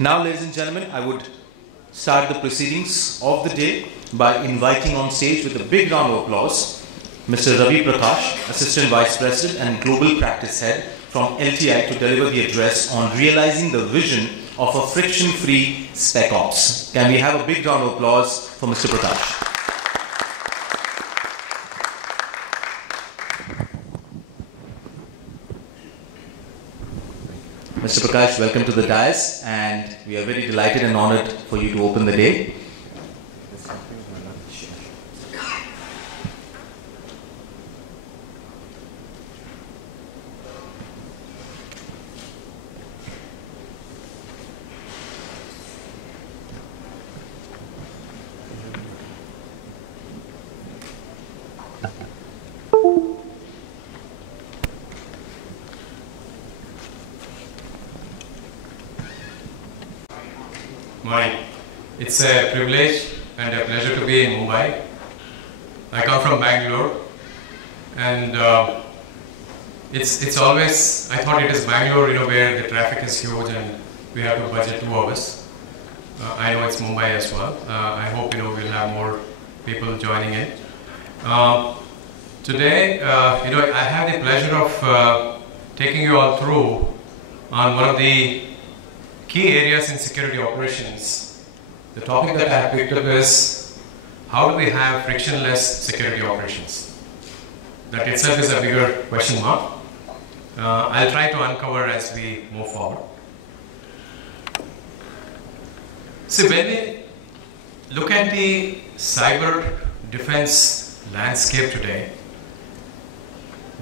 Now, ladies and gentlemen, I would start the proceedings of the day by inviting on stage with a big round of applause Mr. Ravi PRAKASH, Assistant Vice President and Global Practice Head from LTI, to deliver the address on realizing the vision of a friction-free SecOps. Can we have a big round of applause for Mr. PRAKASH? Mr. PRAKASH, welcome to the dais, and we are very delighted and honored for you to open the day. It's a privilege and a pleasure to be in Mumbai. I come from Bangalore, and it's always, I thought it is Bangalore, where the traffic is huge and we have to budget 2 hours. I know it's Mumbai as well. I hope we'll have more people joining in. Today, I have the pleasure of taking you all through on one of the key areas in security operations. The topic that I have picked up is, how do we have frictionless security operations? That itself is a bigger question mark. I'll try to uncover as we move forward. See, when we look at the cyber defense landscape today,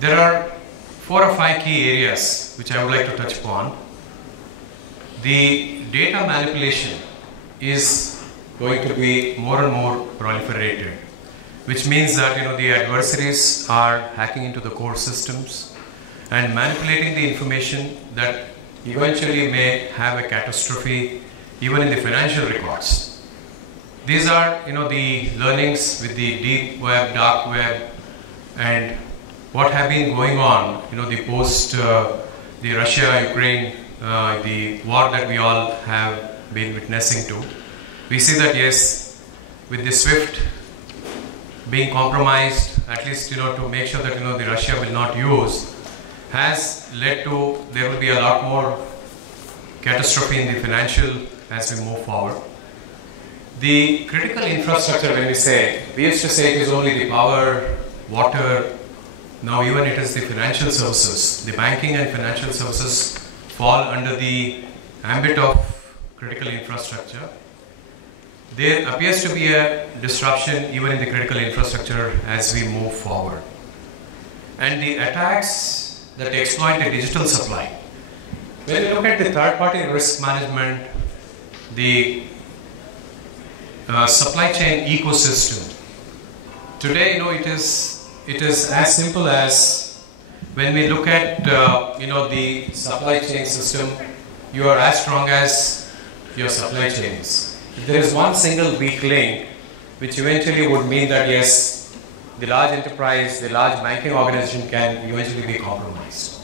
there are 4 or 5 key areas which I would like to touch upon. The data manipulation is going to be more and more proliferated, which means that the adversaries are hacking into the core systems and manipulating the information that eventually may have a catastrophe even in the financial records. These are the learnings with the deep web, dark web, and what have been going on the post the Russia-Ukraine the war that we all have been witnessing to. We see that yes, with the SWIFT being compromised, at least to make sure that the Russia will not use, has led to there will be a lot more catastrophe in the financial as we move forward. The critical infrastructure, when we used to say it is only the power, water, now even it is the financial services. The banking and financial services fall under the ambit of critical infrastructure. There appears to be a disruption even in the critical infrastructure as we move forward. And the attacks that exploit the digital supply. When you look at the third-party risk management, the supply chain ecosystem, today it is as simple as when we look at the supply chain system, you are as strong as your supply chains. If there is one single weak link, which eventually would mean that yes, the large enterprise, the large banking organization can eventually be compromised.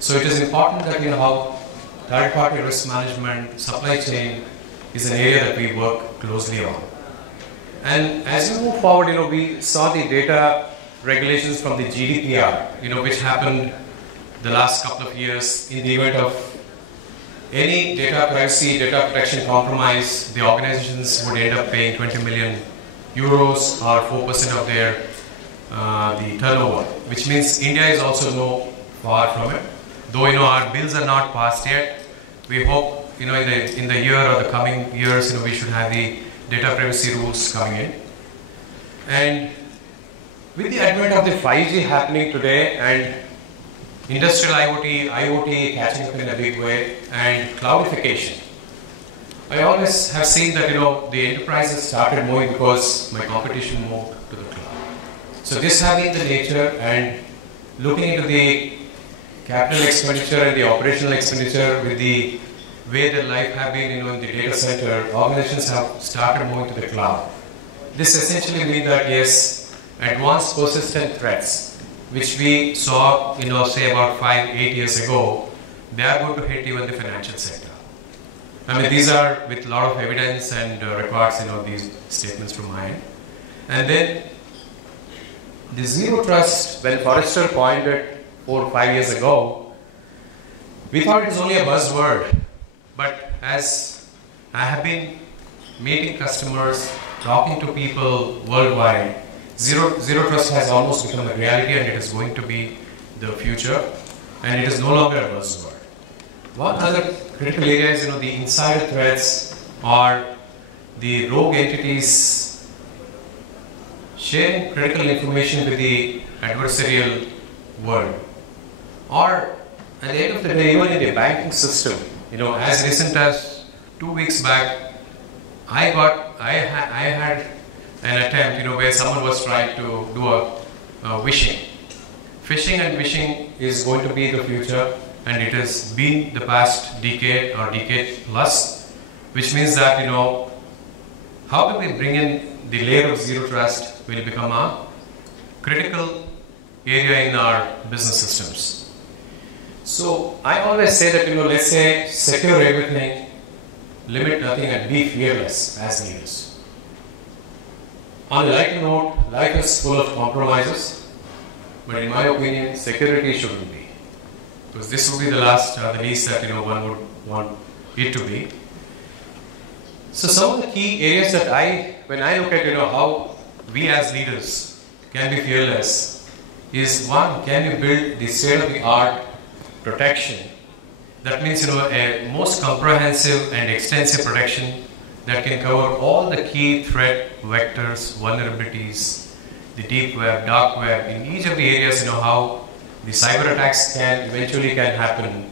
So it is important that how third-party risk management, supply chain is an area that we work closely on. And as we move forward, we saw the data regulations from the GDPR, which happened the last couple of years. In the event of any data privacy, data protection compromise, the organizations would end up paying 20 million euros or 4% of their the turnover, which means India is also no far from it. Though our bills are not passed yet, we hope in the year or the coming years we should have the data privacy rules coming in. And with the advent of the 5G happening today and industrial IoT catching up in a big way, and cloudification, I always have seen that the enterprises started moving because my competition moved to the cloud. So this having the nature and looking into the capital expenditure and the operational expenditure with the way their life have been in the data center, organizations have started moving to the cloud. This essentially means that yes, advanced persistent threats which we saw, say about 5-8 years ago, they are going to hit even the financial sector. I mean, these are with a lot of evidence and records, these statements from my end. And then the zero trust, when Forrester coined it 4 or 5 years ago, we thought it was only a buzzword. But as I have been meeting customers, talking to people worldwide, zero trust has almost become a reality, and it is going to be the future, and it is no longer a buzzword. One other critical area is, the insider threats or the rogue entities sharing critical information with the adversarial world. Or at the end of the day, even in the banking system, as recent as 2 weeks back, I had an attempt, where someone was trying to do a phishing. Phishing and wishing is going to be the future, and it has been the past decade or decade plus, which means that, how do we bring in the layer of zero trust will become a critical area in our business systems. So I always say that, let's say secure everything, limit nothing, and be fearless as leaders. On a lighter note, life is full of compromises, but in my opinion, security shouldn't be. Because this would be the least that one would want it to be. So some of the key areas that when I look at how we as leaders can be fearless, is one, can you build the state-of-the-art protection? That means a most comprehensive and extensive protection that can cover all the key threat vectors, vulnerabilities, the deep web, dark web, in each of the areas, how the cyber attacks eventually can happen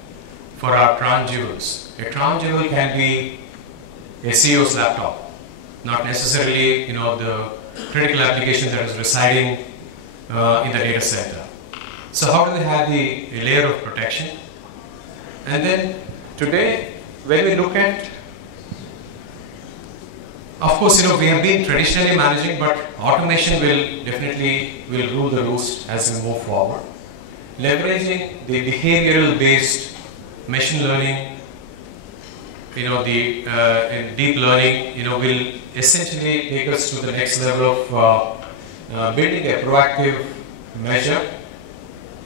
for our crown jewels. A crown jewel can be a CEO's laptop, not necessarily the critical application that is residing in the data center. So how do they have a layer of protection? And then today, when we look at, of course, we have been traditionally managing, but automation will definitely rule the roost as we move forward. Leveraging the behavioral based machine learning, the deep learning, will essentially take us to the next level of building a proactive measure,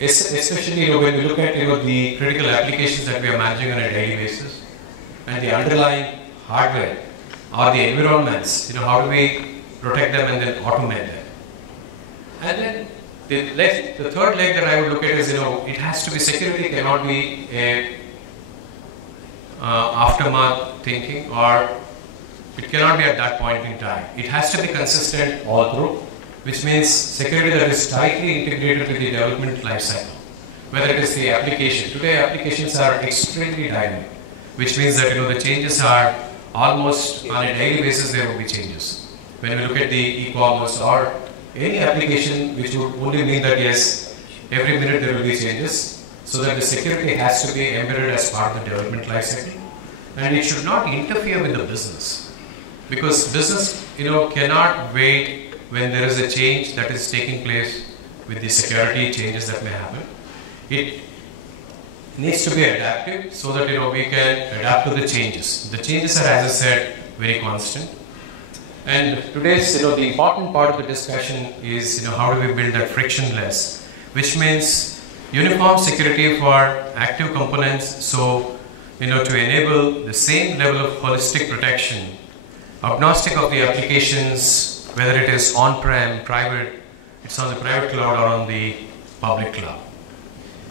especially when we look at the critical applications that we are managing on a daily basis, and the underlying hardware or the environments, how do we protect them and then automate them. And then the third leg that I would look at is, it has to be, security cannot be a aftermath thinking, or it cannot be at that point in time. It has to be consistent all through, which means security that is tightly integrated with the development lifecycle. Whether it is the application. Today applications are extremely dynamic, which means that the changes are almost on a daily basis. There will be changes. When we look at the e-commerce or any application, which would only mean that yes, every minute there will be changes, so that the security has to be embedded as part of the development lifecycle, and it should not interfere with the business, because business cannot wait when there is a change that is taking place with the security changes that may happen. It needs to be adaptive so that we can adapt to the changes. The changes are, as I said, very constant. And today's the important part of the discussion is how do we build that frictionless, which means uniform security for active components, so to enable the same level of holistic protection, agnostic of the applications, whether it is on-prem, private, it's on the private cloud or on the public cloud.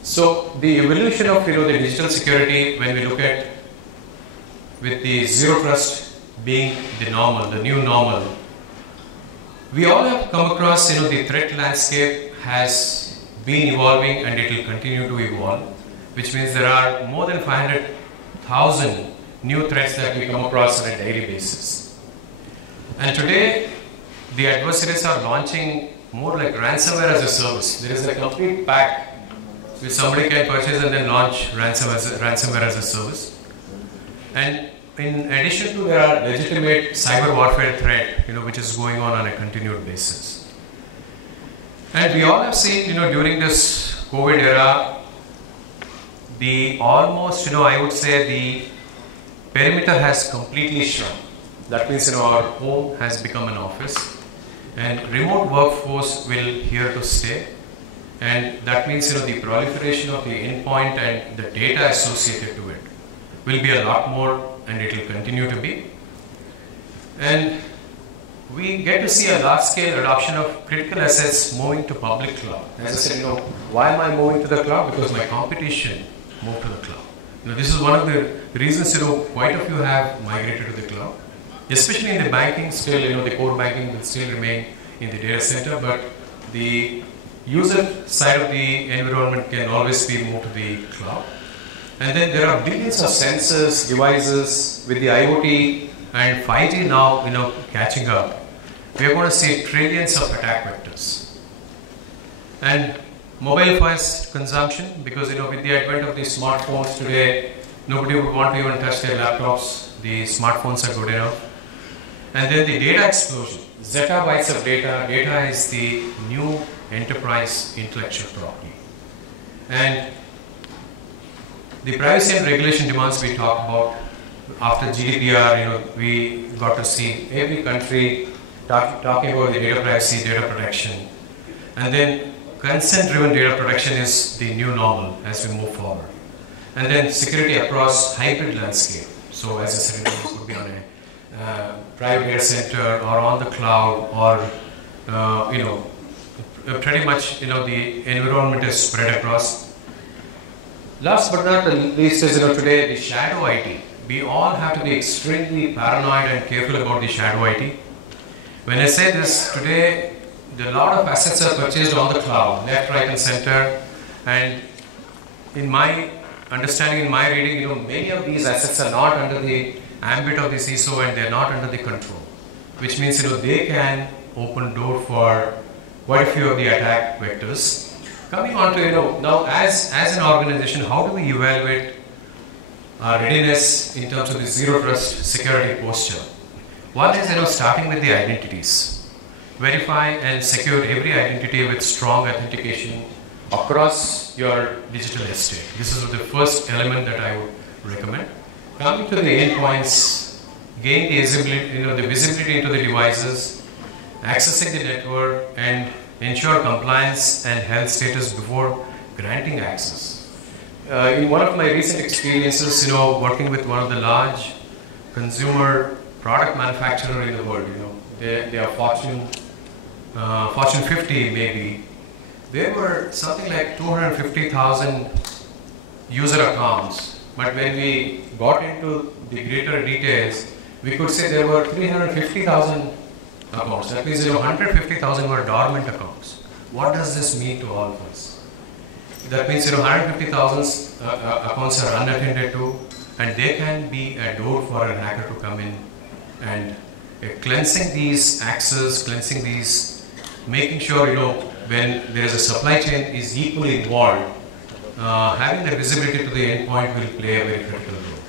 So the evolution of the digital security, when we look at with the zero trust being the normal, the new normal, we all have come across the threat landscape has been evolving and it will continue to evolve, which means there are more than 500,000 new threats that we come across on a daily basis. And today the adversaries are launching more like ransomware as a service. There is a complete pack which somebody can purchase and then launch ransomware as a service. And in addition to, there are legitimate cyber warfare threat, which is going on a continued basis. And we all have seen, during this COVID era, the almost, I would say perimeter has completely shrunk. That means our home has become an office, and remote workforce will here to stay. And that means the proliferation of the endpoint and the data associated to it will be a lot more, and it will continue to be. And we get to see a large-scale adoption of critical assets moving to public cloud. As I said, why am I moving to the cloud? Because my competition moved to the cloud. This is one of the reasons quite a few have migrated to the cloud. Especially in the banking, still the core banking will still remain in the data center, but the user side of the environment can always be moved to the cloud. And then there are billions of sensors, devices with the IoT and 5G now catching up. We are going to see trillions of attack vectors. And mobile first consumption, because with the advent of the smartphones today, nobody would want to even touch their laptops. The smartphones are good enough. And then the data explosion. Zettabytes of data. Data is the new enterprise intellectual property. And the privacy and regulation demands we talked about. After GDPR, we got to see every country talking about the data privacy, data protection. And then consent-driven data protection is the new normal as we move forward. And then security across hybrid landscape. So as I said, it could be on a private data center or on the cloud, or pretty much the environment is spread across. Last but not the least is today the shadow IT. We all have to be extremely paranoid and careful about the shadow IT. When I say this, today a lot of assets are purchased on the cloud, left, right and center, and in my understanding, in my reading, many of these assets are not under the ambit of the CISO and they are not under the control, which means they can open door for quite a few of the attack vectors. Coming on to now as an organization, how do we evaluate our readiness in terms of the zero trust security posture? One is starting with the identities. Verify and secure every identity with strong authentication across your digital estate. This is the first element that I would recommend. Coming to the endpoints, gain the visibility into the devices, accessing the network, and ensure compliance and health status before granting access. In one of my recent experiences, working with one of the large consumer product manufacturer in the world, they are Fortune 50 maybe. There were something like 250,000 user accounts, but when we got into the greater details, we could say there were 350,000 accounts. That means 150,000 were dormant accounts. What does this mean to all of us? That means 150,000 accounts are unattended to, and they can be a door for a hacker to come in and cleansing these access, cleansing these, making sure when there is a supply chain is equally involved, having the visibility to the endpoint will play a very critical role.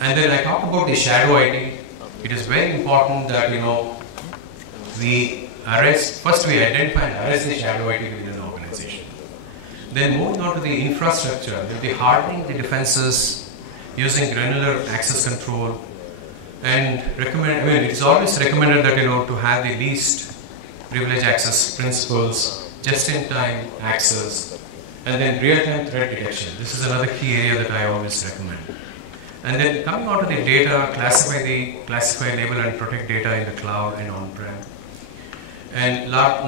And then I talked about the shadow IT. It is very important that we arrest, first we identify and arrest the shadow IT within an organization. Then moving on to the infrastructure, the hardening the defenses using granular access control, and it's always recommended that to have the least privilege access principles, just-in-time access, and then real-time threat detection. This is another key area that I always recommend. And then coming on to the data, classify, enable, and protect data in the cloud and on-prem. And but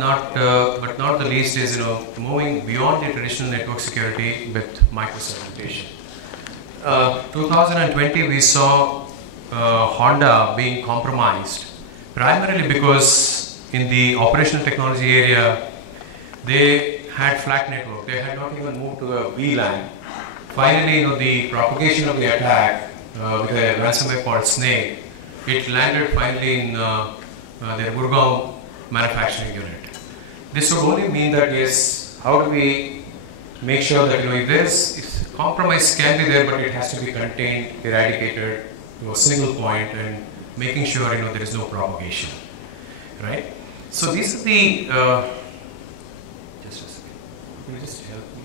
not the least is moving beyond the traditional network security with micro-segmentation. 2020 we saw Honda being compromised primarily because in the operational technology area they had flat network. They had not even moved to a VLAN. Finally, the propagation of the attack with a ransomware called Snake, it landed finally in their Gurgaon manufacturing unit. This would only mean that yes, how do we make sure that if compromise can be there, but it has to be contained, eradicated to a single point, and making sure there is no propagation, right? So these are the. Just a second. Can you just help me?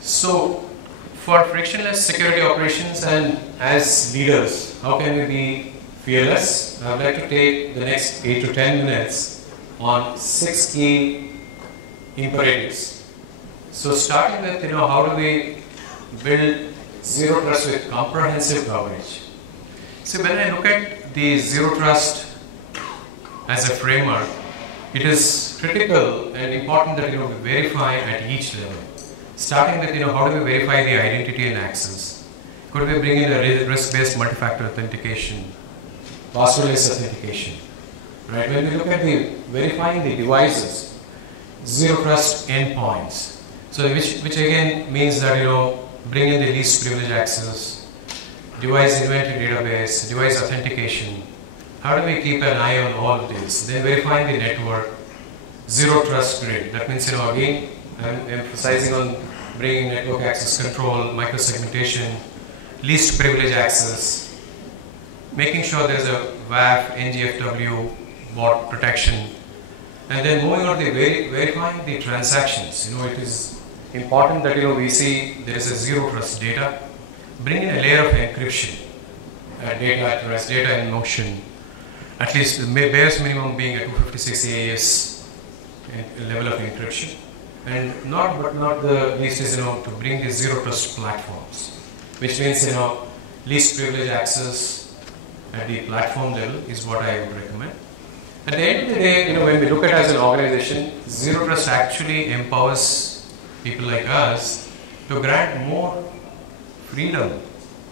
So, for frictionless security operations and as leaders, how can we be fearless? I would like to take the next 8 to 10 minutes on 6 key imperatives. So, starting with, how do we build zero trust with comprehensive coverage? So, when I look at the zero trust as a framework, it is critical and important that we verify at each level. Starting with, how do we verify the identity and access? Could we bring in a risk-based multi-factor authentication, passwordless authentication, right? When we look at the verifying the devices, zero trust endpoints. So, which again means that, bring in the least privilege access, device inventory database, device authentication. How do we keep an eye on all of this? Then verifying the network, zero trust grid. That means, again, I'm emphasizing on bringing network access control, micro-segmentation, least privilege access, making sure there's a WAF, NGFW, bot protection, and then moving on to verifying the transactions. It is important that we see there is a zero trust data, bring in a layer of encryption, data at rest, data in motion, at least the barest minimum being a 256 AES level of encryption. And not the least is, to bring the zero trust platforms, which means, least privilege access at the platform level is what I would recommend. At the end of the day, when we look at it as an organization, zero trust actually empowers people like us to grant more freedom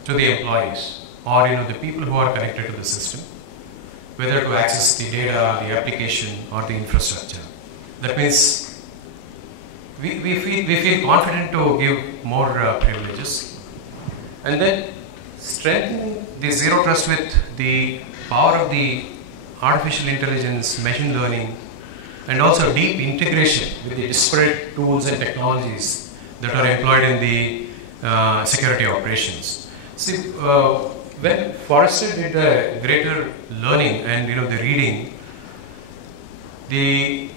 to the employees or, the people who are connected to the system, whether to access the data, the application, or the infrastructure. That means we feel confident to give more privileges, and then strengthening the zero trust with the power of the artificial intelligence, machine learning, and also deep integration with the disparate tools and technologies that are employed in the security operations. See, when Forrester did the greater learning and the reading, the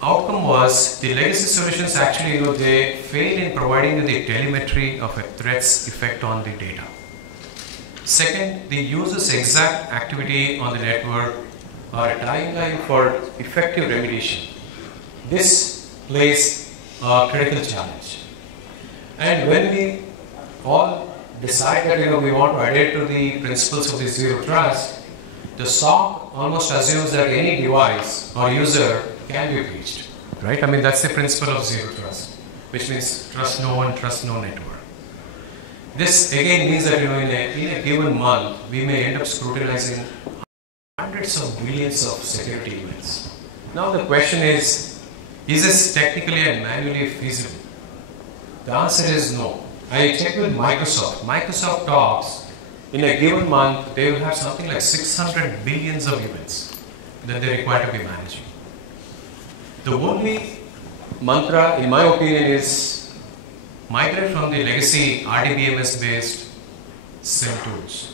outcome was the legacy solutions actually, they fail in providing the telemetry of a threat's effect on the data. Second, the user's exact activity on the network or a timeline for effective remediation. This plays a critical challenge. And when we all decide that we want to adhere to the principles of the zero trust, the SOC almost assumes that any device or user can be breached, right? I mean, that's the principle of zero trust, which means trust no one, trust no network. This again means that in a given month, we may end up scrutinizing hundreds of millions of security events. Now the question is this technically and manually feasible? The answer is no. I checked with Microsoft. Microsoft talks in a given month, they will have something like 600 billions of events that they require to be managing. The only mantra, in my opinion, is migrate from the legacy RDBMS based SIM tools.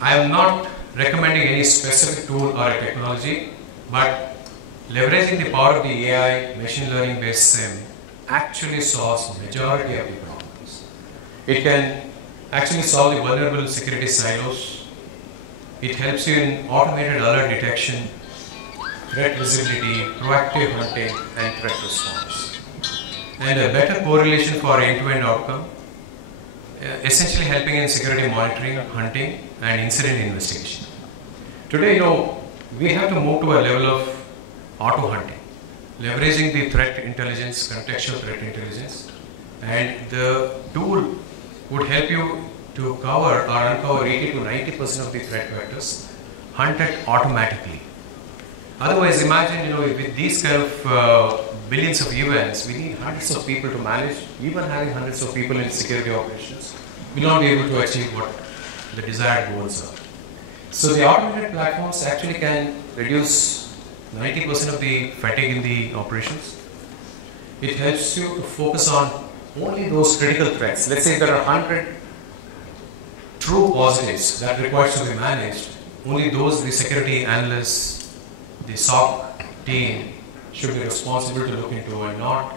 I am not recommending any specific tool or a technology, but leveraging the power of the AI, machine learning based SIM actually solves the majority of the problems. It can actually solve the vulnerable security silos. It helps you in automated alert detection, threat visibility, proactive hunting, and threat response. And a better correlation for end-to-end outcome, essentially helping in security monitoring, hunting, and incident investigation. Today, we have to move to a level of auto hunting, leveraging the threat intelligence, contextual threat intelligence, and the tool would help you to cover or uncover 80 to 90% of the threat vectors, hunted automatically. Otherwise, imagine, with these kind of billions of events, we need hundreds of people to manage. Even having hundreds of people in security operations, we will not be able to achieve what the desired goals are. So the automated platforms actually can reduce 90% of the fatigue in the operations. It helps you to focus on only those critical threats. Let's say there are 100 true positives that requires to be managed, only those the security analysts, the SOC team should be responsible to look into, and not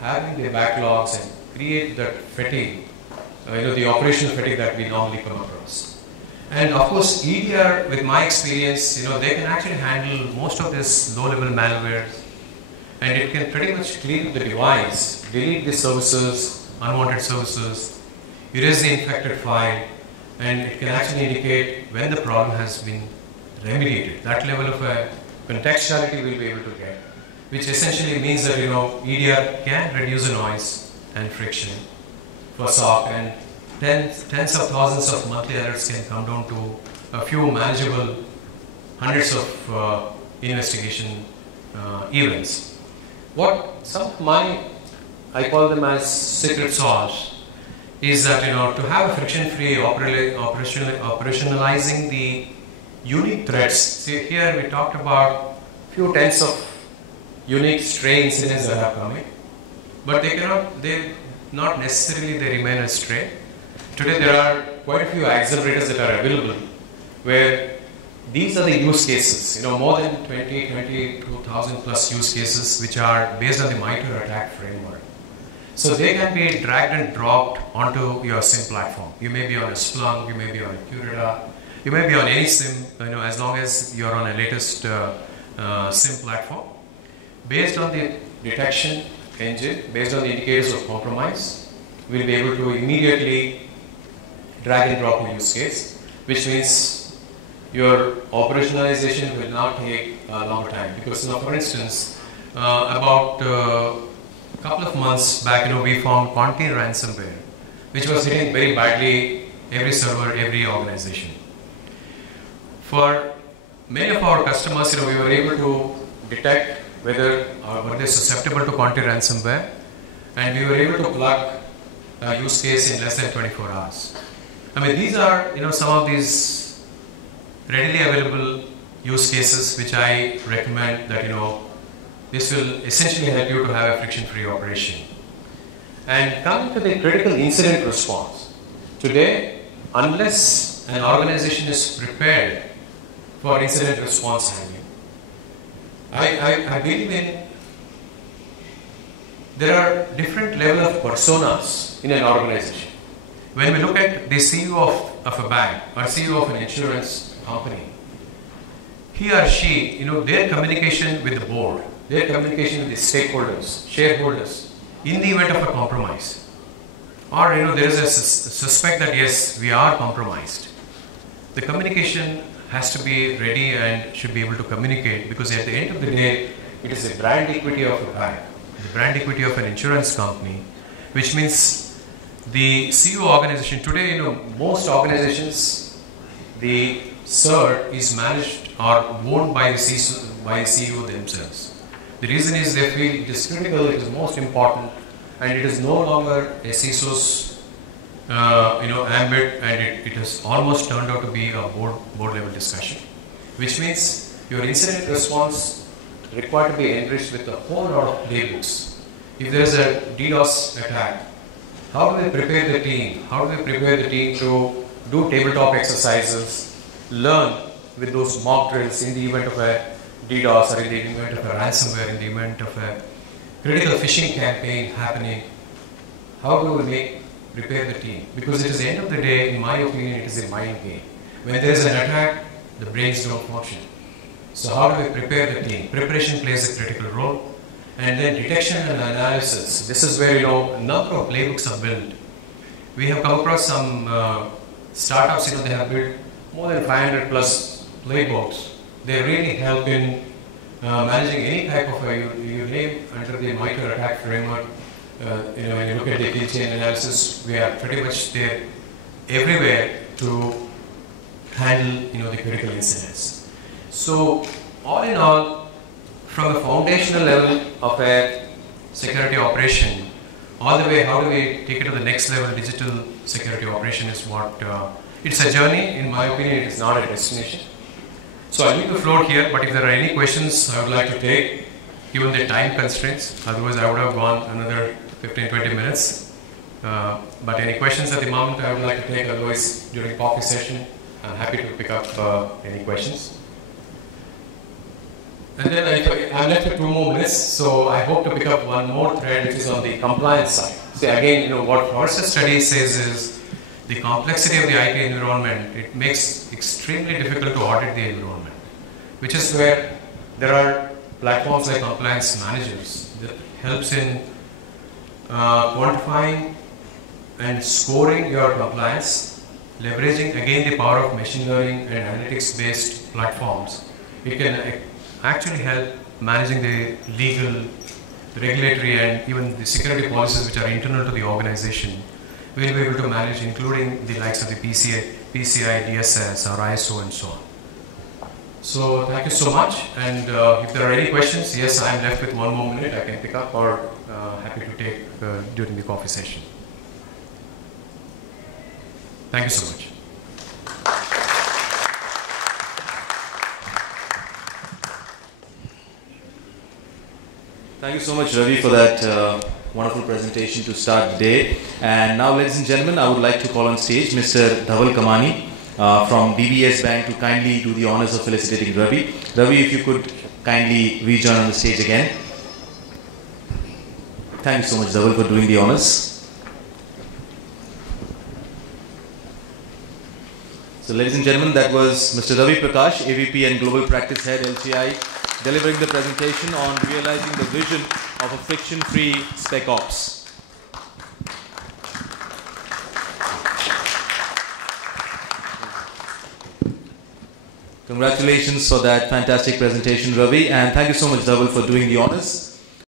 having the backlogs and create that fatigue, the operational fatigue that we normally come across. And of course, EDR, with my experience, they can actually handle most of this low-level malware, and it can pretty much clean the device, delete the services, unwanted services, erase the infected file, and it can actually indicate when the problem has been remediated. That level of contextuality we'll be able to get, which essentially means that EDR can reduce the noise and friction for SOC, and tens of thousands of monthly alerts can come down to a few manageable hundreds of investigation events. What some of I call them as secret sauce, is that to have a friction-free operationalizing the unique threats. See, here we talked about few tens of unique stray incidents that are coming, but they not necessarily they remain a stray. Today there are quite a few accelerators that are available, where these are the use cases, more than 22,000 plus use cases, which are based on the MITRE attack framework. So they can be dragged and dropped onto your SIM platform. You may be on a Splunk, you may be on a Courtyard, you may be on any SIM, as long as you're on a latest SIM platform. Based on the detection engine, based on the indicators of compromise, we'll be able to immediately drag and drop a use case, which means your operationalization will not take a long time. Because now, for instance, about a couple of months back, we found Courtyard ransomware, which was hitting very badly every server, every organization. For many of our customers, we were able to detect whether were they susceptible to Courtyard ransomware, and we were able to plug a use case in less than 24 hours. These are some of these readily available use cases which I recommend that this will essentially help you to have a friction-free operation. And coming to the critical incident response, today, unless an organization is prepared for incident response handling, I believe there are different levels of personas in an organization. When we look at the CEO of a bank or CEO of an insurance company, he or she, their communication with the board, their communication with the stakeholders, shareholders, in the event of a compromise, or there is a suspect that yes, we are compromised, the communication has to be ready and should be able to communicate, because at the end of the day, it is the brand equity of a bank, the brand equity of an insurance company, which means the CEO organization. Today, most organizations, the CERT is managed or owned by the CEO themselves. The reason is they feel it is critical, it is most important, and it is no longer a CISO's ambit, and it has almost turned out to be a board level discussion, which means your incident response required to be enriched with a whole lot of playbooks. If there is a DDoS attack, how do they prepare the team? How do they prepare the team to do tabletop exercises, learn with those mock drills in the event of a DDoS, or in the event of a ransomware, in the event of a critical phishing campaign happening? How do we prepare the team? Because it is the end of the day, in my opinion, it is a mind game. When there is an attack, the brains don't function. So how do we prepare the team? Preparation plays a critical role. And then detection and analysis. This is where a number of playbooks are built. We have come across some startups, they have built more than 500 plus playbooks. They really help in managing any type of you name under the MITRE attack framework. When you look at the kill chain analysis, we are pretty much there everywhere to handle the critical incidents. So all in all, from a foundational level of a security operation, all the way, how do we take it to the next level? Digital security operation is what, it's a journey. In my opinion, it is not a destination. So I leave the floor here, but if there are any questions I would like to take, given the time constraints, otherwise I would have gone another 15-20 minutes. But any questions at the moment I would like to take, otherwise during coffee session, I'm happy to pick up any questions. And then I'm left with 2 more minutes, so I hope to pick up one more thread, which is on the compliance side. So again, what our study says is the complexity of the IT environment, it makes extremely difficult to audit the environment, which is where there are platforms like compliance managers that helps in quantifying and scoring your compliance, leveraging again the power of machine learning and analytics based platforms. It can actually help managing the legal, the regulatory and even the security policies which are internal to the organization. We will be able to manage, including the likes of the PCI, DSS or ISO and so on. So thank you so much, and if there are any questions, yes, I am left with 1 more minute I can pick up, or happy to take during the coffee session. Thank you so much. Thank you so much, Ravi, for that wonderful presentation to start the day. And now, ladies and gentlemen, I would like to call on stage Mr. Dhaval Kamani from DBS Bank to kindly do the honors of felicitating Ravi. Ravi, if you could kindly rejoin on the stage again. Thank you so much, Dhaval, for doing the honors. So, ladies and gentlemen, that was Mr. Ravi Prakash, AVP and Global Practice Head, LTI, delivering the presentation on realizing the vision of a friction-free SecOps. Congratulations for that fantastic presentation, Ravi, and thank you so much, Dhaval, for doing the honors.